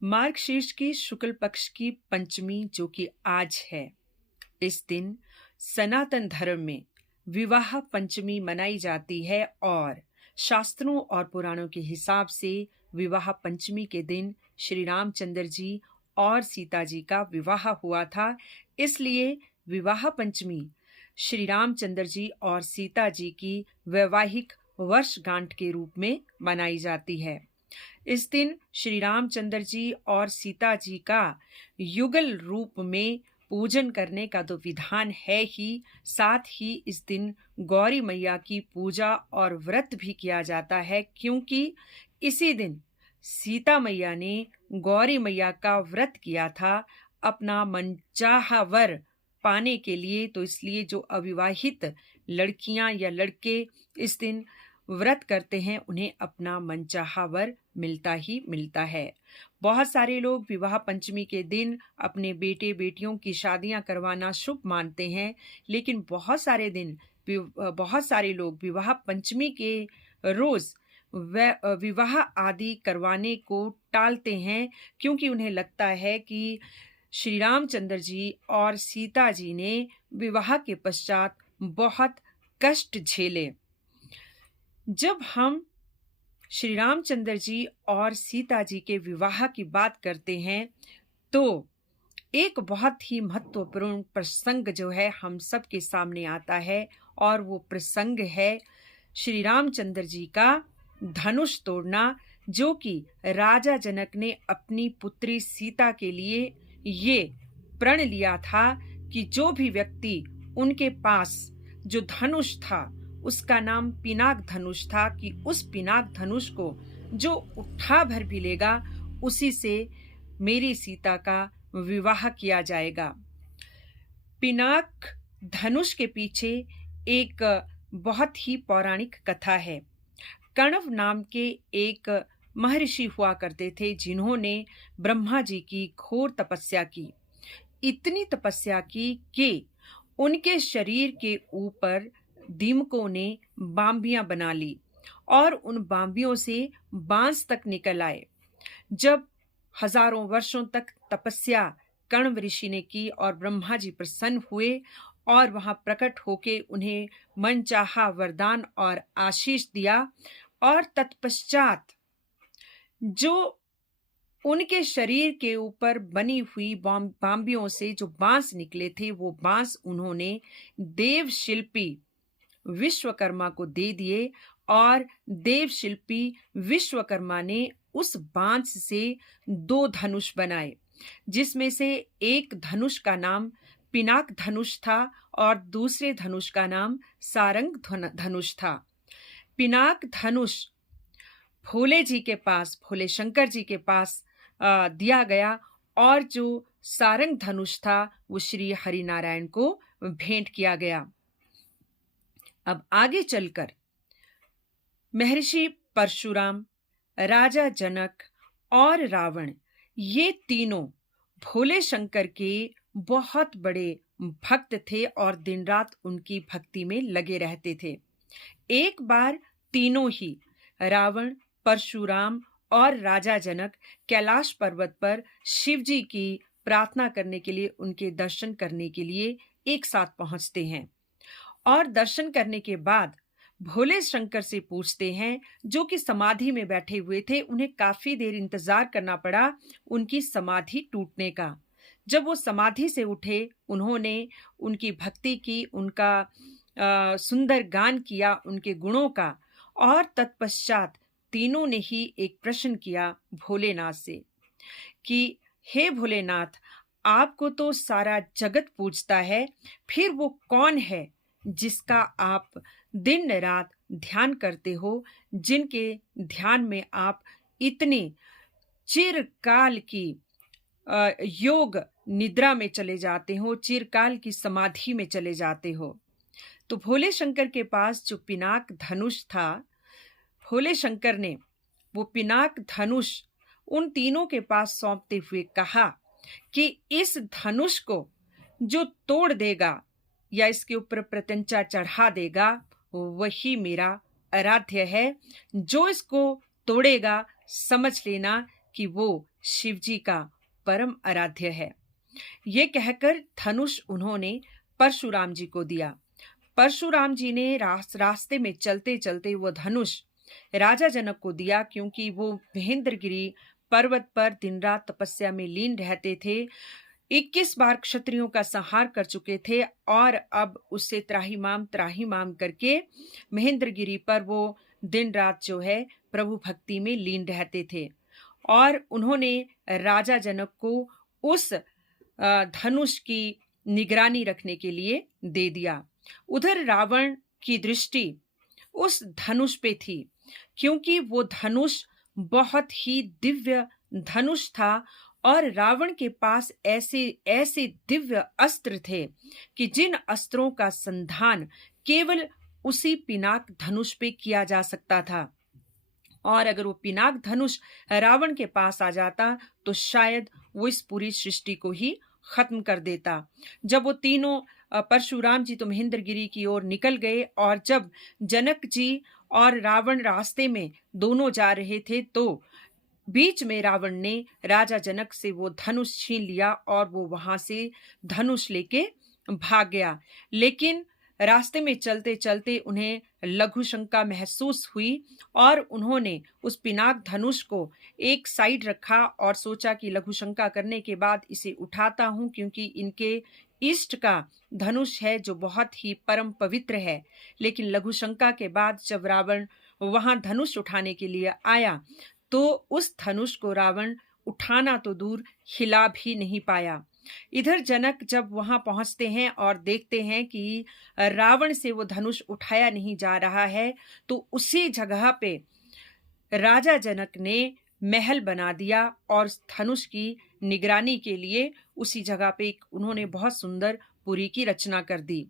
मार्गशीर्ष की शुक्ल पक्ष की पंचमी जो कि आज है, इस दिन सनातन धर्म में विवाह पंचमी मनाई जाती है और शास्त्रों और पुराणों के हिसाब से विवाह पंचमी के दिन श्री रामचंद्र जी और सीता जी का विवाह हुआ था। इसलिए विवाह पंचमी श्री रामचंद्र जी और सीता जी की वैवाहिक वर्षगांठ के रूप में मनाई जाती है। इस दिन श्री रामचंद्र जी और सीता जी का युगल रूप में पूजन करने का तो विधान है ही, साथ ही इस दिन गौरी मैया की पूजा और व्रत भी किया जाता है, क्योंकि इसी दिन सीता मैया ने गौरी मैया का व्रत किया था अपना मनचाहा वर पाने के लिए। तो इसलिए जो अविवाहित लड़कियां या लड़के इस दिन व्रत करते हैं, उन्हें अपना मनचाहा वर मिलता ही मिलता है। बहुत सारे लोग विवाह पंचमी के दिन अपने बेटे बेटियों की शादियां करवाना शुभ मानते हैं, लेकिन बहुत सारे लोग विवाह पंचमी के रोज विवाह आदि करवाने को टालते हैं, क्योंकि उन्हें लगता है कि श्री रामचंद्र जी और सीता जी ने विवाह के पश्चात बहुत कष्ट झेले। जब हम श्री रामचंद्र जी और सीता जी के विवाह की बात करते हैं, तो एक बहुत ही महत्वपूर्ण प्रसंग जो है हम सबके सामने आता है, और वो प्रसंग है श्री रामचंद्र जी का धनुष तोड़ना, जो कि राजा जनक ने अपनी पुत्री सीता के लिए ये प्रण लिया था कि जो भी व्यक्ति उनके पास जो धनुष था उसका नाम पिनाक धनुष था, कि उस पिनाक धनुष को जो उठा भर भी लेगा उसी से मेरी सीता का विवाह किया जाएगा। पिनाक धनुष के पीछे एक बहुत ही पौराणिक कथा है। कण्व नाम के एक महर्षि हुआ करते थे, जिन्होंने ब्रह्मा जी की घोर तपस्या की। इतनी तपस्या की कि उनके शरीर के ऊपर दीमकों ने बांबियां बना ली और उन बांबियों से बांस तक निकल आए। जब हजारों वर्षों तक तपस्या कण्व ऋषि ने की और ब्रह्मा जी प्रसन्न हुए और वहां प्रकट होके उन्हें मनचाहा वरदान और आशीष दिया, और तत्पश्चात जो उनके शरीर के ऊपर बनी हुई बांबियों से जो बांस निकले थे, वो बांस उन्होंने देव शिल्पी विश्वकर्मा को दे दिए, और देव शिल्पी विश्वकर्मा ने उस बांस से 2 धनुष बनाए, जिसमें से एक धनुष का नाम पिनाक धनुष था और दूसरे धनुष का नाम सारंग धनुष था। पिनाक धनुष भोले शंकर जी के पास दिया गया, और जो सारंग धनुष था वो श्री हरिनारायण को भेंट किया गया। अब आगे चलकर महर्षि परशुराम, राजा जनक और रावण, ये तीनों भोले शंकर के बहुत बड़े भक्त थे और दिन रात उनकी भक्ति में लगे रहते थे। एक बार तीनों ही, रावण, परशुराम और राजा जनक, कैलाश पर्वत पर शिव जी की प्रार्थना करने के लिए, उनके दर्शन करने के लिए एक साथ पहुंचते हैं, और दर्शन करने के बाद भोले शंकर से पूछते हैं, जो कि समाधि में बैठे हुए थे। उन्हें काफी देर इंतजार करना पड़ा उनकी समाधि टूटने का। जब वो समाधि से उठे, उन्होंने उनकी भक्ति की, उनका सुंदर गान किया उनके गुणों का, और तत्पश्चात तीनों ने ही एक प्रश्न किया भोलेनाथ से कि हे भोलेनाथ, आपको तो सारा जगत पूजता है, फिर वो कौन है जिसका आप दिन रात ध्यान करते हो, जिनके ध्यान में आप इतने चिरकाल की योग निद्रा में चले जाते हो, चिरकाल की समाधि में चले जाते हो। तो भोले शंकर के पास जो पिनाक धनुष था, भोले शंकर ने वो पिनाक धनुष उन तीनों के पास सौंपते हुए कहा कि इस धनुष को जो तोड़ देगा या इसके ऊपर प्रत्यंचा चढ़ा देगा, वही मेरा आराध्य है। जो इसको तोड़ेगा, समझ लेना कि वो शिव जी का परम आराध्य है। ये कहकर धनुष उन्होंने परशुराम जी को दिया। परशुराम जी ने रास्ते में चलते चलते वो धनुष राजा जनक को दिया, क्योंकि वो महेंद्रगिरी पर्वत पर दिन रात तपस्या में लीन रहते थे। 21 बार क्षत्रियों का संहार कर चुके थे और अब उससे त्राहिमाम करके महेंद्रगिरी पर वो दिन रात जो है प्रभु भक्ति में लीन रहते थे। और उन्होंने राजा जनक को उस धनुष की निगरानी रखने के लिए दे दिया। उधर रावण की दृष्टि उस धनुष पे थी, क्योंकि वो धनुष बहुत ही दिव्य धनुष था और रावण के पास ऐसे ऐसे दिव्य अस्त्र थे कि जिन अस्त्रों का संधान केवल उसी पिनाक धनुष पे किया जा सकता था। और अगर वो पिनाक धनुष रावण के पास आ जाता तो शायद वो इस पूरी सृष्टि को ही खत्म कर देता। जब वो तीनों परशुराम जी तो महेंद्रगिरी की ओर निकल गए और जब जनक जी और रावण रास्ते में दोनों जा रहे थे तो बीच में रावण ने राजा जनक से वो धनुष छीन लिया और वो वहां से धनुष लेके भाग गया। लेकिन रास्ते में चलते चलते उन्हें लघु शंका महसूस हुई और उन्होंने उस पिनाक धनुष को एक साइड रखा और सोचा कि लघु शंका करने के बाद इसे उठाता हूं, क्योंकि इनके इष्ट का धनुष है जो बहुत ही परम पवित्र है। लेकिन लघु शंका के बाद जब रावण वहां धनुष उठाने के लिए आया तो उस धनुष को रावण उठाना तो दूर हिला भी नहीं पाया। इधर जनक जब वहां पहुंचते हैं और देखते हैं कि रावण से वो धनुष उठाया नहीं जा रहा है तो उसी जगह पे राजा जनक ने महल बना दिया और धनुष की निगरानी के लिए उसी जगह पे उन्होंने बहुत सुंदर पुरी की रचना कर दी।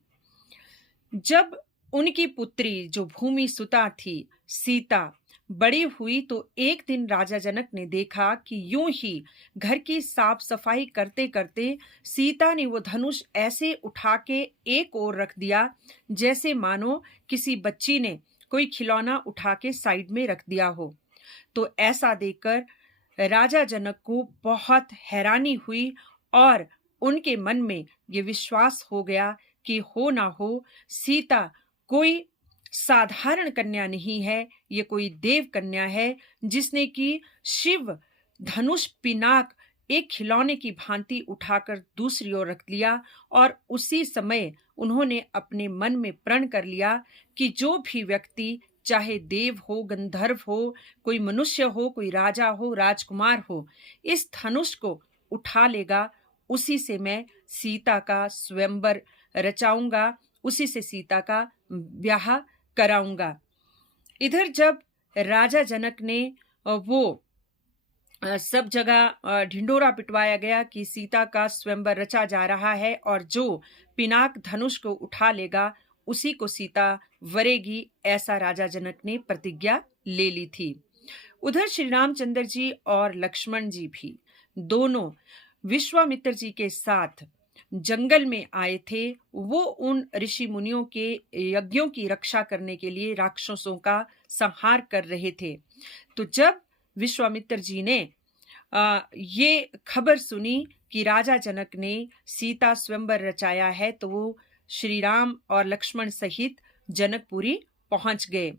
जब उनकी पुत्री जो भूमि सुता थी सीता बड़ी हुई तो एक दिन राजा जनक ने देखा कि यूं ही घर की साफ सफाई करते करते सीता ने वो धनुष ऐसे उठा के एक ओर रख दिया जैसे मानो किसी बच्ची ने कोई खिलौना उठा के साइड में रख दिया हो। तो ऐसा देखकर राजा जनक को बहुत हैरानी हुई और उनके मन में ये विश्वास हो गया कि हो ना हो सीता कोई साधारण कन्या नहीं है, ये कोई देव कन्या है जिसने कि शिव धनुष पिनाक एक खिलौने की भांति उठाकर दूसरी ओर रख लिया। और उसी समय उन्होंने अपने मन में प्रण कर लिया कि जो भी व्यक्ति चाहे देव हो, गंधर्व हो, कोई मनुष्य हो, कोई राजा हो, राजकुमार हो, इस धनुष को उठा लेगा उसी से मैं सीता का स्वयंवर रचाऊंगा, उसी से सीता का ब्याह कराऊंगा। इधर जब राजा जनक ने वो सब जगह ढिंडोरा पिटवाया गया कि सीता का स्वयंवर रचा जा रहा है और जो पिनाक धनुष को उठा लेगा उसी को सीता वरेगी, ऐसा राजा जनक ने प्रतिज्ञा ले ली थी। उधर श्री रामचंद्र जी और लक्ष्मण जी भी दोनों विश्वामित्र जी के साथ जंगल में आए थे। वो उन ऋषि मुनियों के यज्ञों की रक्षा करने के लिए राक्षसों का संहार कर रहे थे। तो जब विश्वामित्र जी ने ये खबर सुनी कि राजा जनक ने सीता स्वयंवर रचाया है तो वो श्री राम और लक्ष्मण सहित जनकपुरी पहुंच गए।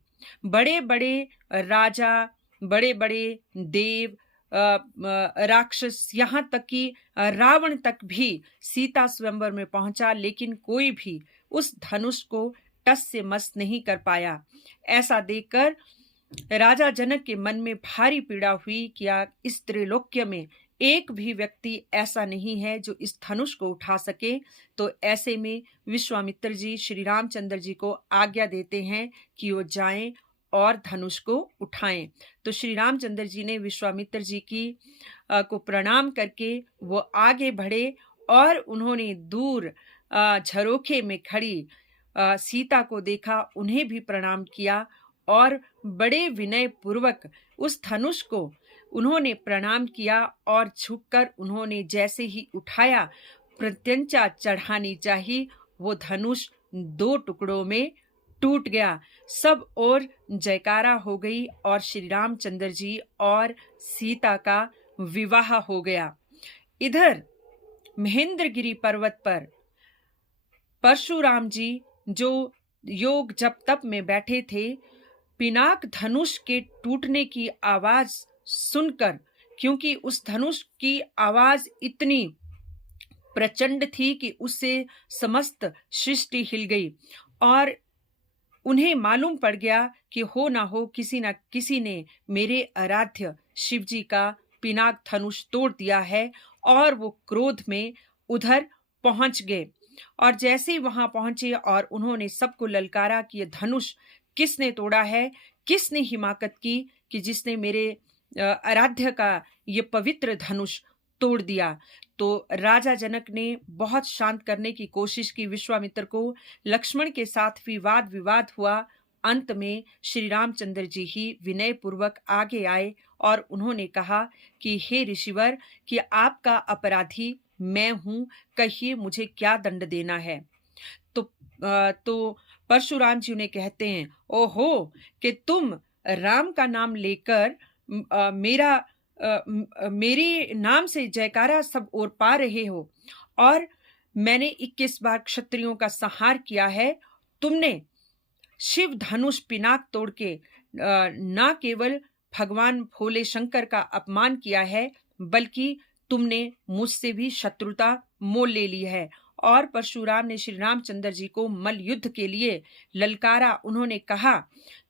बड़े बड़े राजा, बड़े बड़े देव, राक्षस, यहाँ तक कि रावण तक भी सीता स्वयंवर में पहुंचा, लेकिन कोई भी उस धनुष को टस से मस नहीं कर पाया। ऐसा देखकर राजा जनक के मन में भारी पीड़ा हुई कि इस त्रिलोक्य में एक भी व्यक्ति ऐसा नहीं है जो इस धनुष को उठा सके। तो ऐसे में विश्वामित्र जी श्री रामचंद्र जी को आज्ञा देते हैं कि वो जाएं और धनुष को उठाएं। तो श्री रामचंद्र जी ने विश्वामित्र जी की को प्रणाम करके वो आगे बढ़े और उन्होंने दूर झरोखे में खड़ी सीता को देखा, उन्हें भी प्रणाम किया और बड़े विनय पूर्वक उस धनुष को उन्होंने प्रणाम किया और झुककर उन्होंने जैसे ही उठाया, प्रत्यंचा चढ़ानी चाहिए, वो धनुष 2 टुकड़ों में टूट गया। सब और जयकारा हो गई और श्री रामचंद्र जी और सीता का विवाह हो गया। इधर महेंद्रगिरी पर्वत पर परशुराम जी जो योग जप तप में बैठे थे, पिनाक धनुष के टूटने की आवाज सुनकर, क्योंकि उस धनुष की आवाज इतनी प्रचंड थी कि उससे समस्त सृष्टि हिल गई और उन्हें मालूम पड़ गया कि हो ना हो किसी न किसी ने मेरे आराध्य शिव जी का पिनाक धनुष तोड़ दिया है, और वो क्रोध में उधर पहुंच गए। और जैसे ही वहां पहुंचे और उन्होंने सबको ललकारा कि ये धनुष किसने तोड़ा है, किसने हिमाकत की कि जिसने मेरे आराध्य का ये पवित्र धनुष तोड़ दिया। तो राजा जनक ने बहुत शांत करने की कोशिश की विश्वामित्र को, लक्ष्मण के साथ भी वाद विवाद हुआ। अंत में श्री रामचंद्र जी ही विनय पूर्वक आगे आए और उन्होंने कहा कि हे ऋषिवर, कि आपका अपराधी मैं हूं, कहिए मुझे क्या दंड देना है। तो परशुराम जी उन्हें कहते हैं, ओहो, कि तुम राम का नाम लेकर मेरे नाम से जयकारा सब ओर पा रहे हो, और मैंने 21 बार क्षत्रियों का संहार किया है। तुमने शिव धनुष पिनाक तोड़ के न केवल भगवान भोले शंकर का अपमान किया है, बल्कि तुमने मुझसे भी शत्रुता मोल ले ली है। और परशुराम ने श्री रामचंद्र जी को मल युद्ध के लिए ललकारा। उन्होंने कहा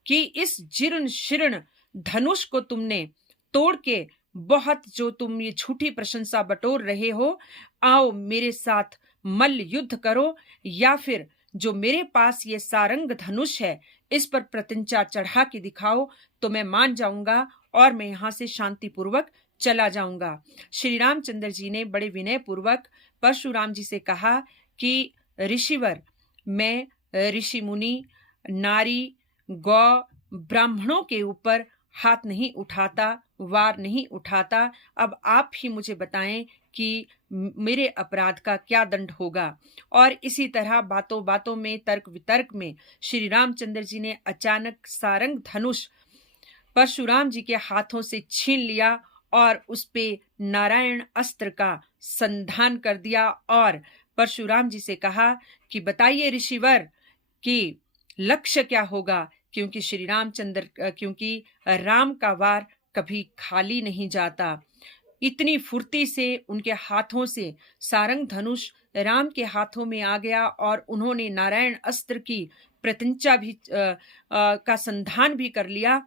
कि इस जीर्ण शीर्ण धनुष को तुमने तोड़ के बहुत जो तुम ये झूठी प्रशंसा बटोर रहे हो, आओ मेरे साथ मल्ल युद्ध करो, या फिर जो मेरे पास ये सारंग धनुष है इस पर प्रत्यंचा चढ़ा के दिखाओ, तो मैं मान जाऊंगा और मैं यहां से शांति पूर्वक चला जाऊंगा। श्री रामचंद्र जी ने बड़े विनय पूर्वक परशुराम जी से कहा कि ऋषिवर, मैं ऋषि मुनि, नारी, गौ, ब्राह्मणों के ऊपर हाथ नहीं उठाता, वार नहीं उठाता। अब आप ही मुझे बताएं कि मेरे अपराध का क्या दंड होगा। और इसी तरह बातों बातों में, तर्क वितर्क में श्री रामचंद्र जी ने अचानक सारंग धनुष परशुराम जी के हाथों से छीन लिया और उस पे नारायण अस्त्र का संधान कर दिया और परशुराम जी से कहा कि बताइए ऋषिवर कि लक्ष्य क्या होगा, क्योंकि राम का वार कभी खाली नहीं जाता। इतनी फुर्ती से उनके हाथों से सारंग धनुष राम के हाथों में आ गया और उन्होंने नारायण अस्त्र की प्रत्यंचा भी का संधान भी कर लिया।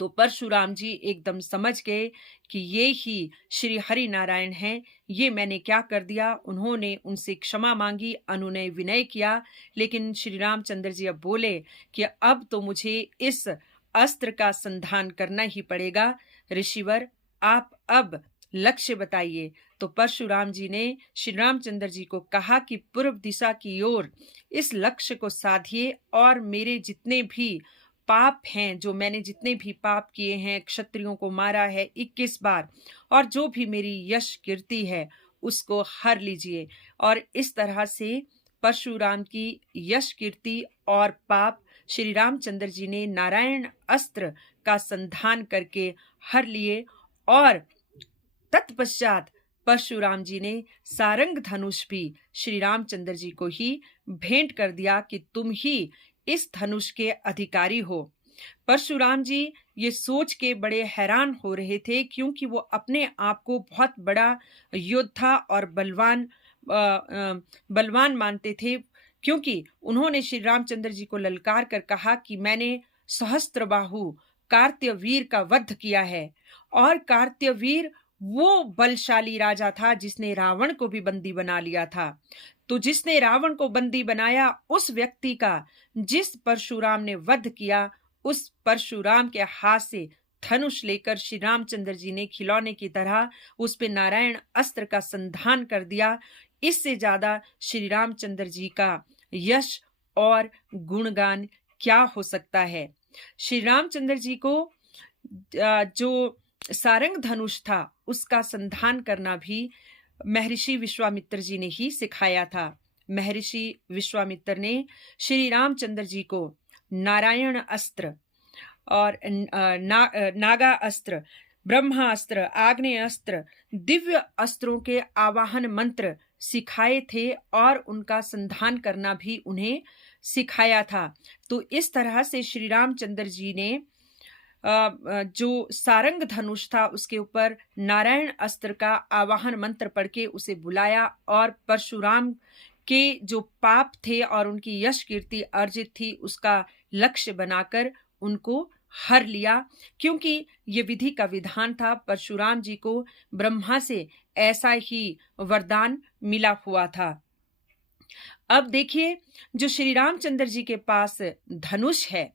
तो परशुराम जी एकदम समझ गए कि ये ही श्री हरि नारायण हैं, ये मैंने क्या कर दिया। उन्होंने उनसे क्षमा मांगी, अनुनय विनय किया, लेकिन श्री रामचंद्र जी अब बोले कि अब तो मुझे इस अस्त्र का संधान करना ही पड़ेगा। ऋषिवर, आप अब लक्ष्य बताइए। तो परशुराम जी ने श्री रामचंद्र जी को कहा कि पूर्व दिशा की ओर इस लक्ष्य को साधिए और मेरे जितने भी पाप हैं, जो मैंने जितने भी पाप किए हैं, क्षत्रियों को मारा है 21 बार, और जो भी मेरी यश कीर्ति है उसको हर लीजिए। और इस तरह से परशुराम की यश कीर्ति और पाप श्री रामचंद्र जी ने नारायण अस्त्र का संधान करके हर लिए। और तत्पश्चात परशुराम जी ने सारंग धनुष भी श्री रामचंद्र जी को ही भेंट कर दिया कि तुम ही इस धनुष के अधिकारी हो। परशुराम जी ये सोच के बड़े हैरान हो रहे थे, क्योंकि वो अपने आप को बहुत बड़ा योद्धा और बलवान मानते थे, क्योंकि उन्होंने श्री रामचंद्र जी को ललकार कर कहा कि मैंने सहस्त्रबाहु कार्त्यवीर का वध किया है। और कार्त्यवीर वो बलशाली राजा था जिसने रावण को भी बंदी बना लिया था। तो जिसने रावण को बंदी बनाया, उस व्यक्ति का जिस परशुराम ने वध किया, उस परशुराम के हाथ से धनुष लेकर श्री रामचंद्र जी ने खिलौने की तरह उस पे नारायण अस्त्र का संधान कर दिया। इससे ज्यादा श्री रामचंद्र जी का यश और गुणगान क्या हो सकता है। श्री रामचंद्र जी को जो सारंग धनुष था उसका संधान करना भी महर्षि विश्वामित्र जी ने ही सिखाया था। महर्षि विश्वामित्र ने श्री रामचंद्र जी को नारायण अस्त्र और नागा अस्त्र, ब्रह्मास्त्र, आग्नेय अस्त्र, दिव्य अस्त्रों के आवाहन मंत्र सिखाए थे और उनका संधान करना भी उन्हें सिखाया था। तो इस तरह से श्री रामचंद्र जी ने जो सारंग धनुष था उसके ऊपर नारायण अस्त्र का आवाहन मंत्र पढ़ के उसे बुलाया और परशुराम के जो पाप थे और उनकी यश कीर्ति अर्जित थी उसका लक्ष्य बनाकर उनको हर लिया, क्योंकि ये विधि का विधान था। परशुराम जी को ब्रह्मा से ऐसा ही वरदान मिला हुआ था। अब देखिए, जो श्री रामचंद्र जी के पास धनुष है,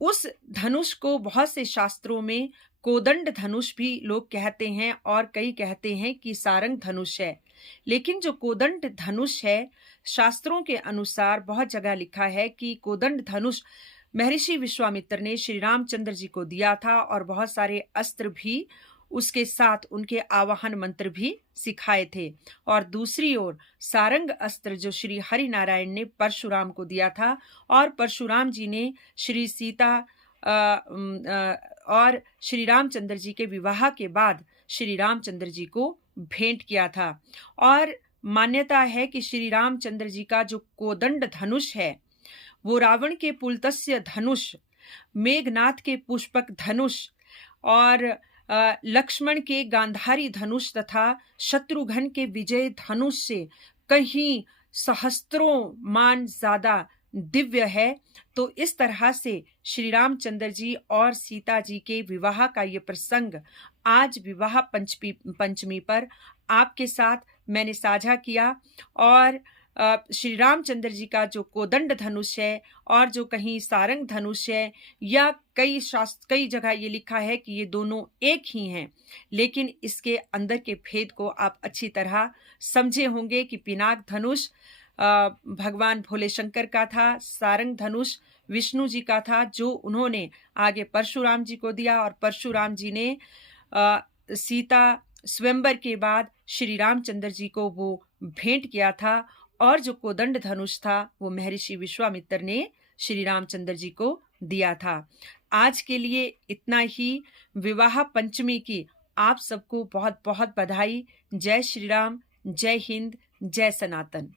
उस धनुष को बहुत से शास्त्रों में कोदंड धनुष भी लोग कहते हैं और कई कहते हैं कि सारंग धनुष है। लेकिन जो कोदंड धनुष है, शास्त्रों के अनुसार बहुत जगह लिखा है कि कोदंड धनुष महर्षि विश्वामित्र ने श्री रामचंद्र जी को दिया था और बहुत सारे अस्त्र भी उसके साथ उनके आवाहन मंत्र भी सिखाए थे। और दूसरी ओर सारंग अस्त्र जो श्री हरि नारायण ने परशुराम को दिया था और परशुराम जी ने श्री सीता और श्री रामचंद्र जी के विवाह के बाद श्री रामचंद्र जी को भेंट किया था। और मान्यता है कि श्री रामचंद्र जी का जो कोदंड धनुष है वो रावण के पुलत्स्य धनुष, मेघनाथ के पुष्पक धनुष और लक्ष्मण के गांधारी धनुष तथा शत्रुघ्न के विजय धनुष से कहीं सहस्त्रों मान ज्यादा दिव्य है। तो इस तरह से श्री रामचंद्र जी और सीता जी के विवाह का ये प्रसंग आज विवाह पंचमी पर आपके साथ मैंने साझा किया। और श्री रामचंद्र जी का जो कोदंड धनुष है और जो कहीं सारंग धनुष है, या कई जगह ये लिखा है कि ये दोनों एक ही हैं, लेकिन इसके अंदर के भेद को आप अच्छी तरह समझे होंगे कि पिनाक धनुष भगवान भोले शंकर का था, सारंग धनुष विष्णु जी का था जो उन्होंने आगे परशुराम जी को दिया और परशुराम जी ने सीता स्वयंवर के बाद श्री रामचंद्र जी को वो भेंट किया था। और जो कोदंड धनुष था वो महर्षि विश्वामित्र ने श्री रामचंद्र जी को दिया था। आज के लिए इतना ही। विवाह पंचमी की आप सबको बहुत बहुत बधाई। जय श्री राम, जय हिंद, जय सनातन।